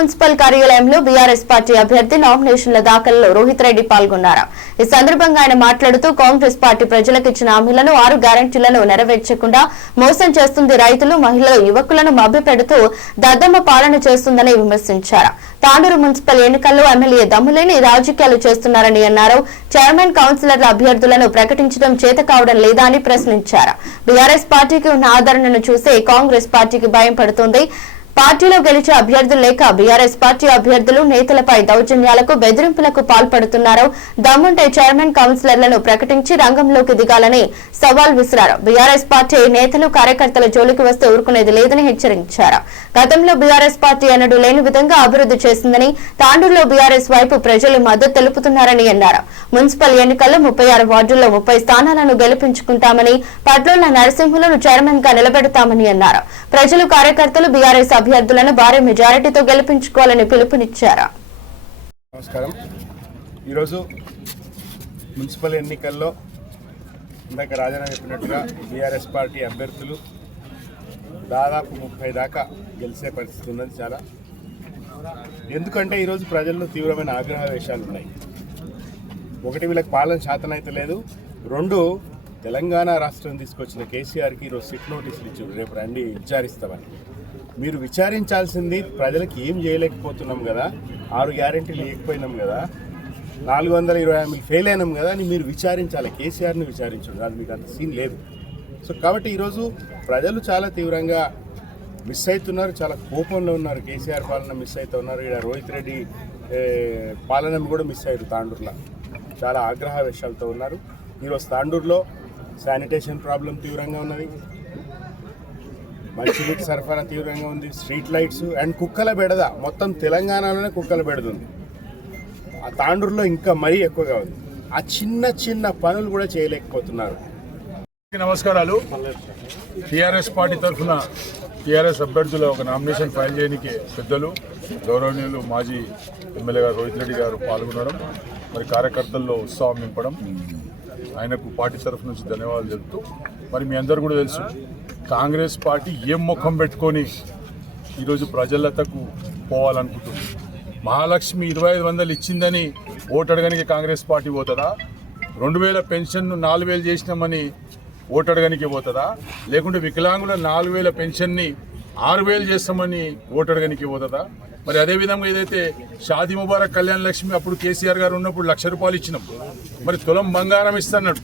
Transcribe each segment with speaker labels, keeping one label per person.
Speaker 1: Municipal కార్యాలయంలో BRS party అభ్యర్థి నామినేషన్ల దాఖలలో రోహిత్ రెడ్డి పాల్గొన్నారు. ఈ సందర్భంగా ఆయన మాట్లాడుతూ కాంగ్రెస్ పార్టీ ప్రజలకు ఇచ్చిన హామీలను ఆరు గ్యారంటీలను నెరవేర్చకుండా మోసం చేస్తుంది రైతులు మహిళలు యువకులను మభ్యపెడుతూ దద్దమ్మ పాలన చేస్తుందని విమర్శించారు. తాండూరు మున్సిపల్ ఎన్నికల్లో ఎమ్మెల్యే దమ్ములేని రాజకీయాలు చేస్తున్నారని అన్నారు. చైర్మన్ కౌన్సిలర్ల అభ్యర్థులను ప్రకటించడం చేత కావడం లేదా అని ప్రశ్నించారు. బీఆర్ఎస్ పార్టీకి ఉన్న ఆదరణను చూసే కాంగ్రెస్ పార్టీకి భయం పడుతుంది. పార్టీలో గెలిచే అభ్యర్థులు లేక బీఆర్ఎస్ పార్టీ అభ్యర్థులు నేతలపై దౌర్జన్యాలకు బెదిరింపులకు పాల్పడుతున్నారు దమ్ముంటే చైర్మన్ కౌన్సిలర్లను ప్రకటించి రంగంలోకి దిగాలని సవాల్ విసిరారు. బీఆర్ఎస్ పార్టీ నేతలు కార్యకర్తల జోలికి వస్తే ఊరుకునేది లేదని హెచ్చరించారు. గతంలో బీఆర్ఎస్ పార్టీ ఎన్నడూ లేని విధంగా అభివృద్ధి చేసిందని తాండూరులో బీఆర్ఎస్ వైపు ప్రజలు మద్దతు తెలుపుతున్నారని అన్నారు. మున్సిపల్ ఎన్నికల్లో ముప్పై ఆరు వార్డుల్లో ముప్పై స్థానాలను గెలిపించుకుంటామని పట్లోల నరసింహులను చైర్మన్గా నిలబెడతామని అన్నారు. ప్రజలు కార్యకర్తలు బీఆర్ఎస్ అభ్యర్థులను భారీ మెజారిటీతో గెలిపించుకోవాలని పిలుపునిచ్చారు.
Speaker 2: నమస్కారం. ఈరోజు మున్సిపల్ ఎన్నికల్లో ఇందాక రాజన్న చెప్పినట్టుగా బీఆర్ఎస్ పార్టీ అభ్యర్థులు దాదాపు ముప్పై దాకా గెలిచే పరిస్థితి ఉన్నది చాలా. ఎందుకంటే ఈరోజు ప్రజల్లో తీవ్రమైన ఆగ్రహవేశాలు ఉన్నాయి. ఒకటి వీళ్ళకి పాలన శాతం అయితే లేదు. రెండు తెలంగాణ రాష్ట్రం తీసుకొచ్చిన కేసీఆర్కి ఈరోజు సిట్ నోటీసులు ఇచ్చారు. రేపు రండి విచారిస్తామని. మీరు విచారించాల్సింది ప్రజలకు ఏం చేయలేకపోతున్నాం కదా ఆరు గ్యారెంటీలు లేకపోయినాం కదా నాలుగు వందల ఇరవై హామీలు ఫెయిల్ అయినాం కదా అని మీరు విచారించాలి కేసీఆర్ని విచారించండి. అది మీకు అంత సీన్ లేదు. సో కాబట్టి ఈరోజు ప్రజలు చాలా తీవ్రంగా మిస్ అవుతున్నారు చాలా కోపంలో ఉన్నారు. కేసీఆర్ పాలన మిస్ అవుతూ ఉన్నారు. ఇక్కడ రోహిత్ రెడ్డి పాలన కూడా మిస్ అయ్యారు తాండూరులో. చాలా ఆగ్రహ విషయాలతో ఉన్నారు. ఈరోజు తాండూరులో శానిటేషన్ ప్రాబ్లం తీవ్రంగా ఉన్నది. మంచినీటి సరఫరా తీవ్రంగా ఉంది. స్ట్రీట్ లైట్స్ అండ్ కుక్కల బెడద. మొత్తం తెలంగాణలోనే కుక్కల బెడద ఆ తాండూరులో ఇంకా మరీ ఎక్కువగా ఉంది. ఆ చిన్న చిన్న పనులు కూడా చేయలేకపోతున్నారు.
Speaker 3: నమస్కారాలు. టీఆర్ఎస్ పార్టీ తరఫున టీఆర్ఎస్ అభ్యర్థుల ఒక నామినేషన్ ఫైల్ చేయడానికి పెద్దలు గౌరవనీయులు మాజీ ఎమ్మెల్యే గారు రోహిత్ రెడ్డి గారు పాల్గొనడం మరి కార్యకర్తల్లో ఉత్సాహం నింపడం ఆయనకు పార్టీ తరఫు నుంచి ధన్యవాదాలు చెబుతూ మరి మీ అందరు కూడా తెలుసు కాంగ్రెస్ పార్టీ ఏం ముఖం పెట్టుకొని ఈరోజు ప్రజలతకు పోవాలనుకుంటుంది? మహాలక్ష్మి ఇరవై ఐదు వందలు ఇచ్చిందని ఓటు కాంగ్రెస్ పార్టీ పోతుందా? రెండు వేల పెన్షన్ను నాలుగు వేలు చేసినామని ఓటు పోతుందా? లేకుంటే వికలాంగుల నాలుగు వేల పెన్షన్ని ఆరు వేలు చేస్తామని ఓటు పోతుందా? మరి అదేవిధంగా ఏదైతే షాది ముబారక్ కళ్యాణ్ లక్ష్మి అప్పుడు కేసీఆర్ గారు ఉన్నప్పుడు లక్ష రూపాయలు ఇచ్చినాం. మరి తులం బంగారం ఇస్తున్నాడు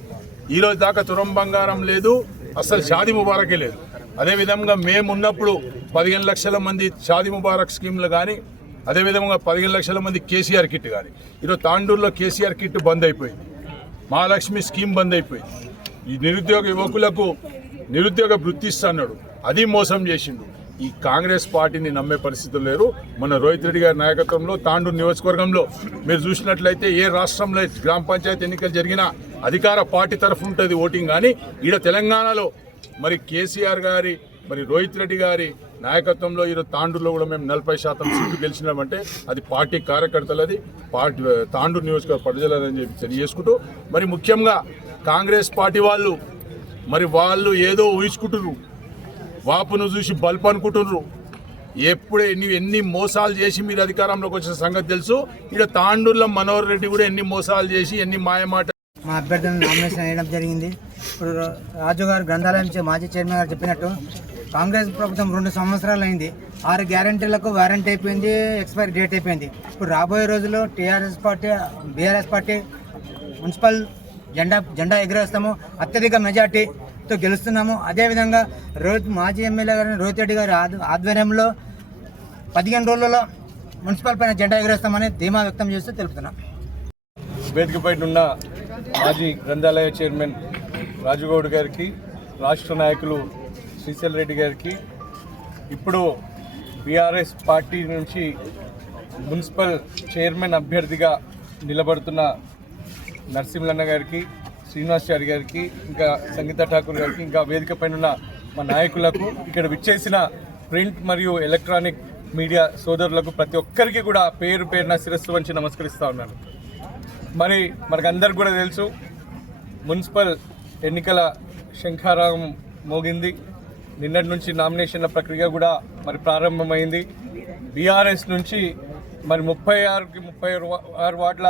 Speaker 3: ఈ రోజు దాకా తులం బంగారం లేదు అసలు షాదీ ముబారకే లేదు. అదేవిధంగా మేము ఉన్నప్పుడు పదిహేను లక్షల మంది షాది ముబారక్ స్కీమ్లు కానీ అదేవిధంగా పదిహేను లక్షల మంది కేసీఆర్ కిట్ కానీ ఈరోజు తాండూరులో కేసీఆర్ కిట్ బంద్ అయిపోయింది. మహాలక్ష్మి స్కీమ్ బంద్ అయిపోయింది. ఈ నిరుద్యోగ యువకులకు నిరుద్యోగ వృత్తి ఇస్తున్నాడు అది మోసం చేసిండు. ఈ కాంగ్రెస్ పార్టీని నమ్మే పరిస్థితులు లేరు. మన రోహిత్ రెడ్డి గారి నాయకత్వంలో తాండూరు నియోజకవర్గంలో మీరు చూసినట్లయితే ఏ రాష్ట్రంలో గ్రామ పంచాయతీ ఎన్నికలు జరిగినా అధికార పార్టీ తరఫు ఉంటుంది ఓటింగ్. కానీ ఈడ తెలంగాణలో మరి కేసీఆర్ గారి మరి రోహిత్ రెడ్డి గారి నాయకత్వంలో ఈరోజు తాండూరులో కూడా మేము నలభై శాతం సీట్లు గెలిచినామంటే అది పార్టీ కార్యకర్తలది పార్టీ తాండూరు నియోజకవర్గ ప్రజలని చెప్పి తెలియజేసుకుంటూ మరి ముఖ్యంగా కాంగ్రెస్ పార్టీ వాళ్ళు మరి వాళ్ళు ఏదో ఊహించుకుంటున్నారు వాపును చూసి బల్బ్ అనుకుంటున్నారు. ఎప్పుడే ఎన్ని ఎన్ని మోసాలు చేసి మీరు అధికారంలోకి వచ్చిన సంగతి తెలుసు. ఇక్కడ తాండూరులో మనోహర్ రెడ్డి కూడా ఎన్ని మోసాలు చేసి ఎన్ని మాయమాట
Speaker 4: మా అభ్యర్థులను నామినేషన్ వేయడం జరిగింది. ఇప్పుడు రాజు గారు గ్రంథాలయం మాజీ చైర్మన్ గారు చెప్పినట్టు కాంగ్రెస్ ప్రభుత్వం రెండు సంవత్సరాలు అయింది. ఆరు గ్యారంటీలకు వారంటీ అయిపోయింది ఎక్స్పైరీ డేట్ అయిపోయింది. ఇప్పుడు రాబోయే రోజుల్లో TRS party BRS party municipal జెండా జెండా ఎగురేస్తాము అత్యధిక మెజార్టీ తో గెలుస్తున్నాము. అదేవిధంగా రోహిత్ మాజీ ఎమ్మెల్యే గారిని రోహిత్ రెడ్డి గారి ఆధ్వ- ఆధ్వర్యంలో పదిహేను రోజులలో మున్సిపల్ పైన జెండా ఎగురేస్తామని ధీమా వ్యక్తం చేస్తూ తెలుపుతున్నాం.
Speaker 5: వేదికపై ఉన్న మాజీ గ్రంథాలయ చైర్మన్ రాజుగౌడ్ గారికి రాష్ట్ర నాయకులు శ్రీశైల్ రెడ్డి గారికి ఇప్పుడు బీఆర్ఎస్ పార్టీ నుంచి మున్సిపల్ చైర్మన్ అభ్యర్థిగా నిలబడుతున్న నరసింహన్న గారికి శ్రీనివాసాచారి గారికి ఇంకా సంగీత ఠాకూర్ గారికి ఇంకా వేదికపై ఉన్న మా నాయకులకు ఇక్కడ విచ్చేసిన ప్రింట్ మరియు ఎలక్ట్రానిక్ మీడియా సోదరులకు ప్రతి ఒక్కరికి కూడా పేరు పేరున శిరస్సు వంచి నమస్కరిస్తూ ఉన్నాను. మరి మనకందరికి కూడా తెలుసు మున్సిపల్ ఎన్నికల శంఖారావం మోగింది. నిన్నటి నుంచి నామినేషన్ల ప్రక్రియ కూడా మరి ప్రారంభమైంది. బీఆర్ఎస్ నుంచి మరి ముప్పై ఆరుకి ముప్పై ఆరు వార్డుల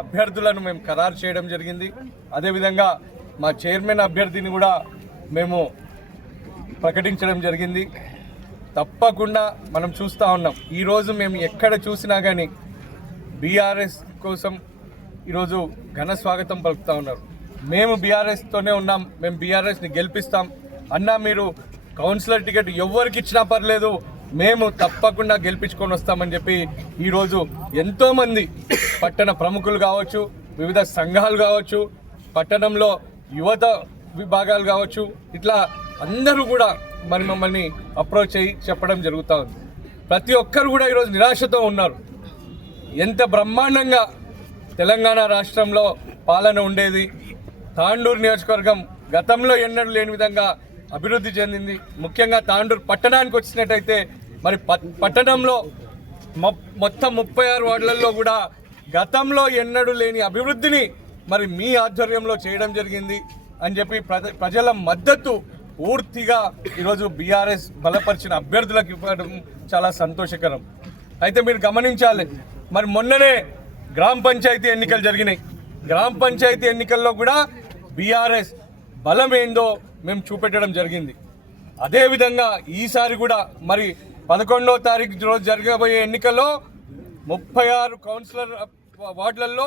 Speaker 5: అభ్యర్థులను మేము ఖరారు చేయడం జరిగింది. అదేవిధంగా మా చైర్మన్ అభ్యర్థిని కూడా మేము ప్రకటించడం జరిగింది. తప్పకుండా మనం చూస్తూ ఉన్నాం. ఈరోజు మేము ఎక్కడ చూసినా కానీ బీఆర్ఎస్ కోసం ఈరోజు ఘన స్వాగతం పలుకుతూ ఉన్నారు. మేము బీఆర్ఎస్తోనే ఉన్నాం. మేము బీఆర్ఎస్ని గెలిపిస్తాం. అన్నా మీరు కౌన్సిలర్ టికెట్ ఎవరికి ఇచ్చినా పర్లేదు. మేము తప్పకుండా గెలిపించుకొని వస్తామని చెప్పి ఈరోజు ఎంతోమంది పట్టణ ప్రముఖులు కావచ్చు వివిధ సంఘాలు కావచ్చు పట్టణంలో యువత విభాగాలు కావచ్చు ఇట్లా అందరూ కూడా మరి మమ్మల్ని అప్రోచ్ అయ్యి చెప్పడం జరుగుతూ ఉంది. ప్రతి ఒక్కరు కూడా ఈరోజు నిరాశతో ఉన్నారు. ఎంత బ్రహ్మాండంగా తెలంగాణ రాష్ట్రంలో పాలన ఉండేది. తాండూరు నియోజకవర్గం గతంలో ఎన్నడూ లేని విధంగా అభివృద్ధి చెందింది. ముఖ్యంగా తాండూరు పట్టణానికి వచ్చినట్టయితే మరి పట్- పట్టణంలో మొత్తం ముప్పై ఆరు వార్డులలో కూడా గతంలో ఎన్నడూ లేని అభివృద్ధిని మరి మీ ఆధ్వర్యంలో చేయడం జరిగింది అని చెప్పి ప్రజ ప్రజల మద్దతు పూర్తిగా ఈరోజు బీఆర్ఎస్ బలపరిచిన అభ్యర్థులకు ఇవ్వడం చాలా సంతోషకరం. అయితే మీరు గమనించాలి మరి మొన్ననే గ్రామ పంచాయతీ ఎన్నికలు జరిగినాయి. గ్రామ పంచాయతీ ఎన్నికల్లో కూడా బీఆర్ఎస్ బలం ఏందో మేము చూపెట్టడం జరిగింది. అదేవిధంగా ఈసారి కూడా మరి పదకొండవ తారీఖు రోజు జరగబోయే ఎన్నికల్లో ముప్పై ఆరు కౌన్సిలర్ వార్డులలో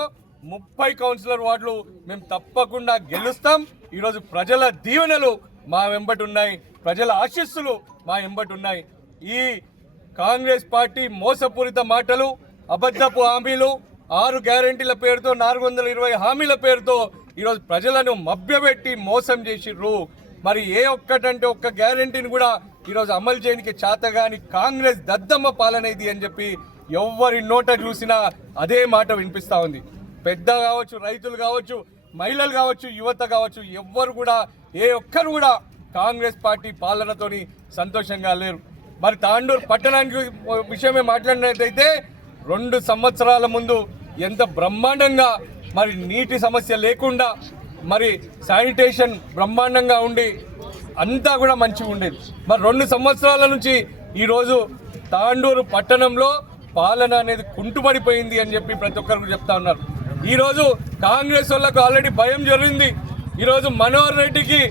Speaker 5: ముప్పై కౌన్సిలర్ వార్డులు మేము తప్పకుండా గెలుస్తాం. ఈరోజు ప్రజల దీవెనలు మా వెంబటి ఉన్నాయి. ప్రజల ఆశీస్సులు మా వెంబటి ఉన్నాయి. ఈ కాంగ్రెస్ పార్టీ మోసపూరిత మాటలు అబద్ధపు హామీలు ఆరు గ్యారెంటీల పేరుతో నాలుగు వందల ఇరవై హామీల పేరుతో ఈరోజు ప్రజలను మభ్యపెట్టి మోసం చేసిర్రు. మరి ఏ ఒక్కటంటే ఒక్క గ్యారంటీని కూడా ఈరోజు అమలు చేయడానికి చేతగాని కాంగ్రెస్ దద్దమ్మ పాలన ఇది అని చెప్పి ఎవరి నోట చూసినా అదే మాట వినిపిస్తూ ఉంది. పెద్ద కావచ్చు రైతులు కావచ్చు మహిళలు కావచ్చు యువత కావచ్చు ఎవ్వరు కూడా ఏ ఒక్కరు కూడా కాంగ్రెస్ పార్టీ పాలనతోని సంతోషంగా లేరు. మరి తాండూరు పట్టణానికి విషయమే మాట్లాడినట్లయితే రెండు సంవత్సరాల ముందు ఎంత బ్రహ్మాండంగా మరి నీటి సమస్య లేకుండా మరి శానిటేషన్ బ్రహ్మాండంగా ఉండి అంతా కూడా మంచిగా ఉండేది. మరి రెండు సంవత్సరాల నుంచి ఈరోజు తాండూరు పట్టణంలో పాలన అనేది కుంటుపడిపోయింది అని చెప్పి ప్రతి ఒక్కరు చెప్తా ఉన్నారు. ఈరోజు కాంగ్రెస్ వాళ్ళకు ఆల్రెడీ భయం జరిగింది. ఈరోజు మనోహర్ రెడ్డికి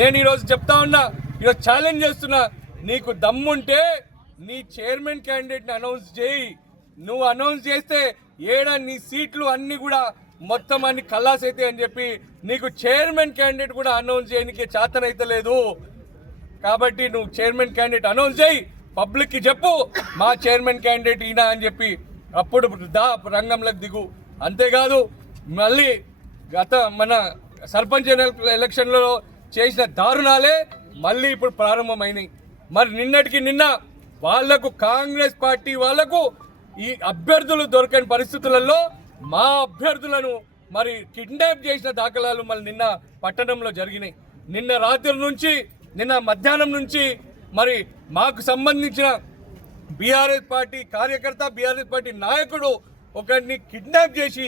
Speaker 5: నేను ఈరోజు చెప్తా ఉన్నా ఈరోజు ఛాలెంజ్ చేస్తున్నా నీకు దమ్ముంటే నీ చైర్మన్ క్యాండిడేట్ని అనౌన్స్ చేయి. నువ్వు అనౌన్స్ చేస్తే ఏడా నీ సీట్లు అన్నీ కూడా మొత్తం అన్ని కల్లాస్ అయితే అని చెప్పి నీకు చైర్మన్ క్యాండిడేట్ కూడా అనౌన్స్ చేయడానికి చేతనైతే లేదు. కాబట్టి నువ్వు చైర్మన్ క్యాండిడేట్ అనౌన్స్ చేయి. పబ్లిక్కి చెప్పు మా చైర్మన్ క్యాండిడేట్ ఈయన అని చెప్పి. అప్పుడు దా రంగంలోకి దిగు. అంతేకాదు మళ్ళీ గత మన సర్పంచ్ ఎల- ఎలక్షన్లో చేసిన దారుణాలే మళ్ళీ ఇప్పుడు ప్రారంభమైనాయి. మరి నిన్నటికి నిన్న వాళ్ళకు కాంగ్రెస్ పార్టీ వాళ్ళకు ఈ అభ్యర్థులు దొరకని పరిస్థితులలో మా అభ్యర్థులను మరి కిడ్నాప్ చేసిన దాఖలాలు మళ్ళీ నిన్న పట్టణంలో జరిగినాయి. నిన్న రాత్రి నుంచి నిన్న మధ్యాహ్నం నుంచి మరి మాకు సంబంధించిన బీఆర్ఎస్ పార్టీ కార్యకర్త బీఆర్ఎస్ పార్టీ నాయకుడు ఒకరిని కిడ్నాప్ చేసి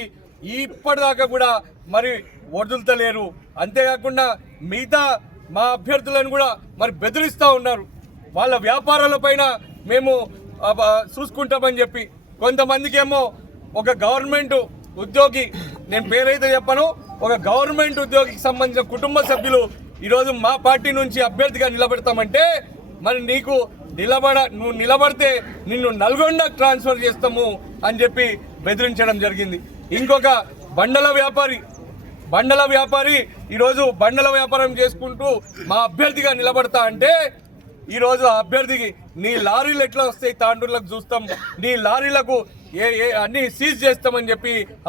Speaker 5: ఇప్పటిదాకా కూడా మరి వదులుతలేరు. అంతేకాకుండా మిగతా మా అభ్యర్థులను కూడా మరి బెదిరిస్తూ ఉన్నారు. వాళ్ళ వ్యాపారాల పైన మేము చూసుకుంటామని చెప్పి కొంతమందికి ఏమో ఒక గవర్నమెంట్ ఉద్యోగి నేను పేరైతే చెప్పను ఒక గవర్నమెంట్ ఉద్యోగికి సంబంధించిన కుటుంబ సభ్యులు ఈరోజు మా పార్టీ నుంచి అభ్యర్థిగా నిలబెడతామంటే మరి నీకు నిలబడ నువ్వు నిలబడితే నిన్ను నల్గొండ ట్రాన్స్ఫర్ చేస్తాము అని చెప్పి బెదిరించడం జరిగింది. ఇంకొక బండల వ్యాపారి బండల వ్యాపారి ఈరోజు బండల వ్యాపారం చేసుకుంటూ మా అభ్యర్థిగా నిలబడతా అంటే ఈరోజు అభ్యర్థికి నీ లారీలు ఎట్లా వస్తాయి తాండూర్లకు చూస్తాం నీ లారీలకు ఏ ఏ అన్ని సీజ్ చేస్తామని చెప్పి